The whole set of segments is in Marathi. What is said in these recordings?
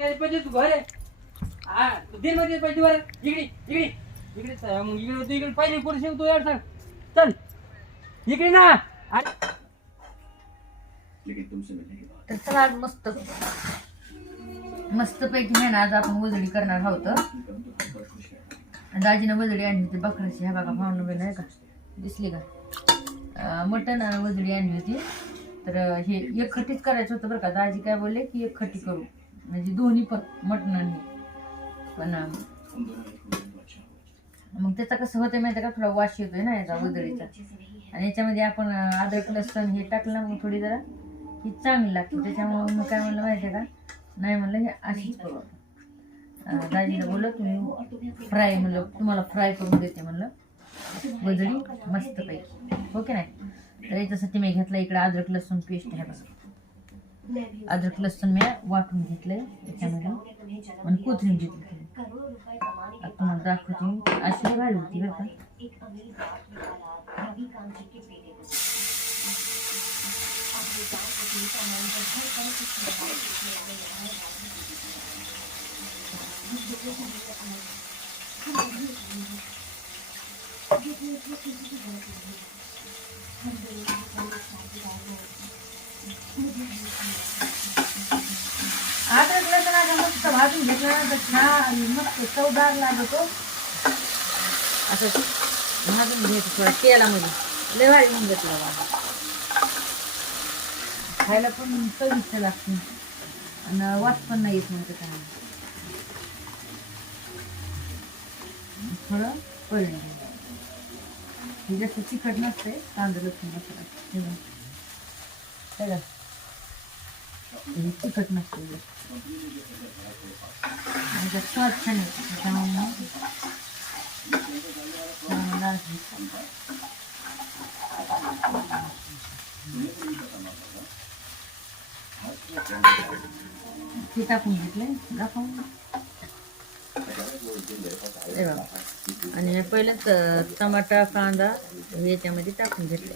पैसे तू घर. आहे हा दे मध्ये पैसे वर इकडे इकडे. इकडे च- मग इकडे तू इकडे पहिले पुढे शिव तू यार सांग. चल. इकडे ना. अरे तर चला आज मस्त. मस्त पैकी आहे ना आज आपण वजडी करणार आहोत. आणि दाजीनं वजडी आणली होती बकराची ह्या बघा भावनं बेल आहे का? दिसली का? अं, मटण आणि वजडी आणली होती. तर अं, हे एक खटीच करायचं होतं बरं का. दाजी काय बोलले की एक खटी करू. म्हणजे दोन्ही पण मटणं पण मग त्याचा कसं होतं माहिती आहे का? थोडा वाश येतोय ना याचा वदळीचा आणि याच्यामध्ये आपण अदरक अद्रक लसण हे टाकलं मग थोडी जरा ही चांगली लागते. त्याच्यामुळे मग काय म्हणलं माहिती आहे का? नाही म्हणलं हे अशीच करू दाजीला बोललं तुम्ही फ्राय म्हणलं तुम्हाला फ्राय करून देते म्हणलं. वजडी मस्त पैकी ओके हो नाही? तर याच्यासाठी मी घेतला इकडे अद्रक लसूण पेस्ट ह्यापासून अद्रक लसूण मी वाटून घेतलंय त्याच्यामध्ये. आणि कोथिंबीर घेतली. आता तुम्हाला दाखवते अशी लय भारी होती बरं का. अद्रक लसूण आता मस्त भाजून घेतल्यानंतर छान मस्त चवदार लागतो हो. असं भाजून घ्यायचं तेलामध्ये. लय भारी होऊन घेतलं बाबा. खायला पण चविष्ट लागते. आणि वास पण नाही येत म्हणते काय थोडं पळून हे जास्त तिखट नसते तांदूळ लसूण मसाला. तिखट नसते जास्त. आणि त्यात त्याच्यामुळे आहे. ते टाकून घेतले दाखवून हे आणि हे त- टमाटा कांदा याच्यामध्ये टाकून घेतले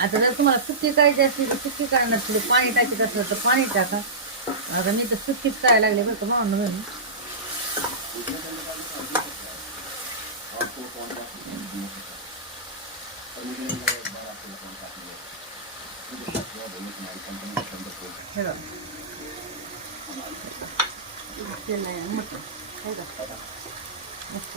आता जर तुम्हाला सुकी करायची असली तर सुकी करणार नसली पाणी टाकीत असलं तर पाणी टाका आता मी तर सुकीच काय लागले बरं का म्हणून म्हणून मस्त.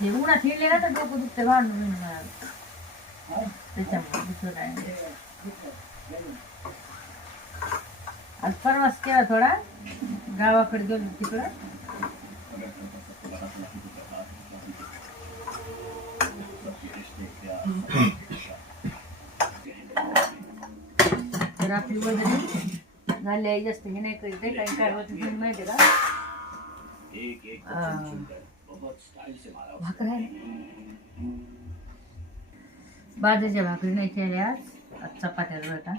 हे उन्हात फिरले ना तर डोकं दुखते भांडून त्याच्यामुळे दुसरं काय आज प्रवास केला थोडा. गावाकडे गेलो तिकडं. तर आपली वजनी झाली जास्त. हे नाही करीत काही काय होतं माहिती का? अं, आहे भाकरी नाही केल्या आज. आज चपात्या होता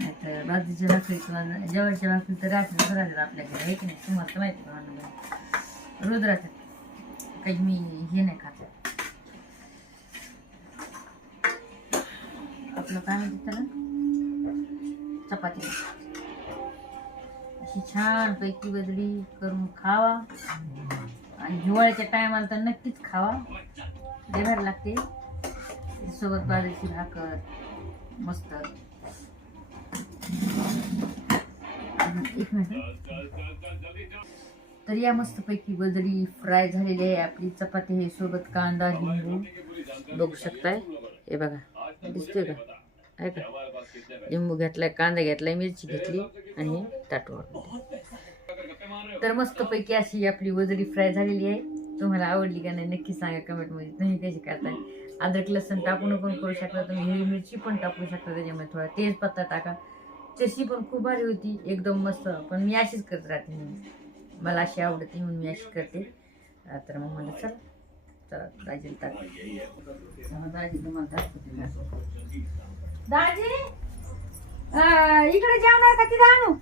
नाहीतर बाजरीच्या भाकरी किंवा जवळच्या भाकरी तर रात्री राहतात आपल्याकडे हे की नाही? तुम्हाला तर माहिती म्हणून रोज राहतात. काही मी हे नाही खात. आपलं काय म्हणतात त्याला? चपाती. अशी छान पैकी बदली करून खावा. आणि हिवाळ्याच्या टायमाला तर नक्कीच खावा. देणार लागते. सोबत बाजरीची भाकर. मस्त. एक मिनिट तर या मस्त पैकी फ्राय झालेली आहे. आपली चपाती हे सोबत कांदा लिंबू बघू शकताय. हे बघा. दिसतोय का? आहे का? लिंबू घेतलाय कांदा घेतलाय मिरची घेतली आणि हे ताट तर मस्तपैकी अशी आपली वजडी फ्राय झालेली आहे. तुम्हाला आवडली का नाही नक्की सांगा कमेंटमध्ये तुम्ही कशी करताय? अद्रक लसण टाकून पण करू शकता तुम्ही. हिरवी मिरची पण टाकू शकता त्याच्यामध्ये थोडा तेजपत्ता टाका. तशी पण खूप भारी होती एकदम मस्त. पण मी अशीच करत राहते. मला अशी आवडते म्हणून मी अशी करते. तर मग म्हणलं चल. चला राजेल टाक. राजेल तुम्हाला दाखवते. दाजी? इकडे जेवणार का तिथं आणू?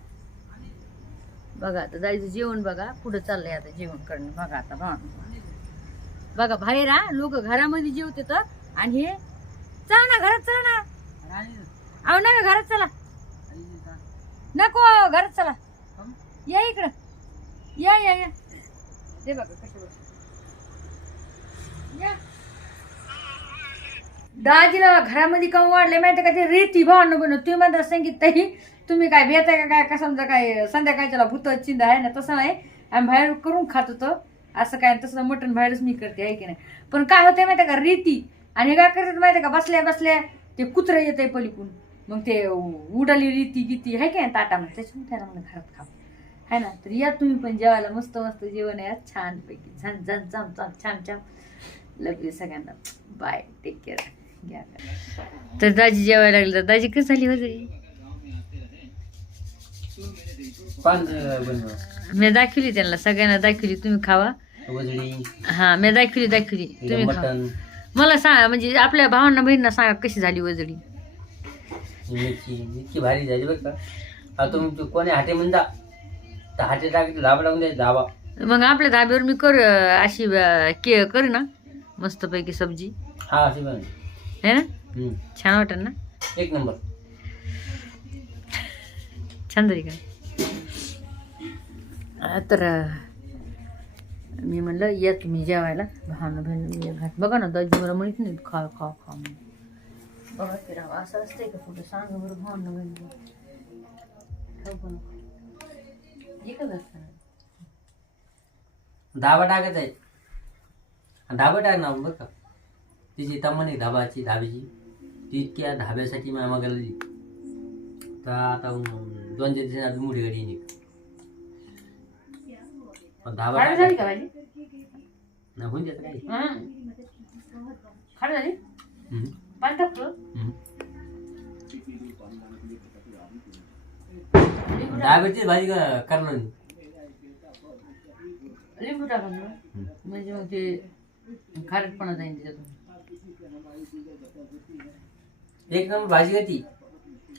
बघा आता जायचं जेवण बघा कुठं चाललंय आता जेवण करणं. बघा आता बघा. बघा बाहेर हा लोक घरामध्ये जेवते तर. आणि हे चला ना घरात चला ना. अहो नका घरात चला. नको घरात चला. या इकडं. या या या. दे बघा कसं या. दाजीला घरामध्ये काऊन वाढले माहिती का? ते रेती भावनं बनव तुम्ही म्हणता संगीत ताई तुम्ही काय भेताय का? काय का समजा काय संध्याकाळच्याला भूत चिंद आहे ना तसं नाही. आम्ही बाहेर करून खात होतो. असं काय तसं मटण बाहेरच मी करते आहे की नाही? पण काय होतंय माहिती का? रेती. आणि काय करतात माहिती का? बसल्या बसल्या ते कुत्रं येत आहे पलीकून मग ते उडाली रीती गीती आहे की ताटामध्ये त्याच्यामुळे त्याला मला घरात खाव. है ना? तर या तुम्ही पण जेवायला मस्त मस्त जेवण आहे आज छानपैकी. छान छान छान छान छान छान. लव यू सगळ्यांना. बाय टेक केअर तर दाजी जेवायला लागली. तर दाजी कशी झाली वगैरे? मी दाखवली त्यांना सगळ्यांना दाखवली. तुम्ही खावा. हा मी दाखवली दाखवली. तुम्ही खावा. मला सांगा म्हणजे आपल्या भावांना बहिणींना सांगा कशी झाली वजडी. इतकी भारी झाली बरं का. आता तुम्ही तू कोणी हाटे म्हणता तर हाटे टाकते धाबा टाकून द्यायचं धाबा मग आपल्या धाब्यावर मी कर अशी के कर ना. मस्तपैकी सब्जी. हा पण है ना. छान वाटेल ना? एक नंबर. छान झाली काय तर मी म्हणलं या तुम्ही जेवायला. भावना घाट बघा ना दाजी मला म्हणत नाही खा खा खा म्हणून बघा राहा असं असतंय का कुठं? सांगा बरं भावना बहीण. ना. धाबा टाकायचा आहे. धाबा टाक ना बरं का? तिची तमन आहे धाबाची. धाब्याची ती इतक्या धाब्यासाठी मी आम्हाला गेली तर आता दोन चार दिवसांनी मोठी गाडी पण धाबा झाली टाकायचा. का भाजी नाही होऊन जातं झाली. पाणी टाकलं हम्म. धाब्याची भाजी का- करणार नाही. लिंबू टाका ना हम्म. म्हणजे मग ते खारटपणा जाईल त्याच्यातून. एक नंबर भाजी का ती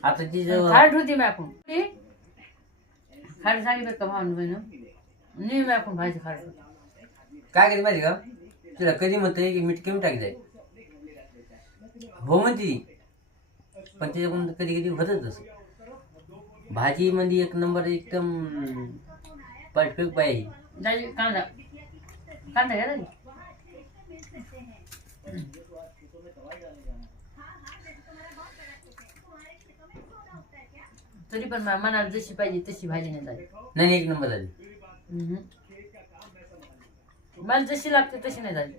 आता ती जो- खारट होती मी आपण ती खारट झाली बरं का भावना बहिण? नेहमी आपण भाजी खारट होती. काय कधी माहिती का? तुला कधी म्हणतोय की मीठ कमी टाक जाय हो म्हणते. ती पण त्याच्याकडून कधी कधी होतच तसं. भाजी मध्ये एक नंबर एकदम परफेक्ट पाहिजे कांदा. कांदा घ्या तरी पण मा- मनाला जशी पाहिजे तशी भाजी नाही झाली. नाही एक नंबर झाली. मला जशी लागते तशी नाही झाली.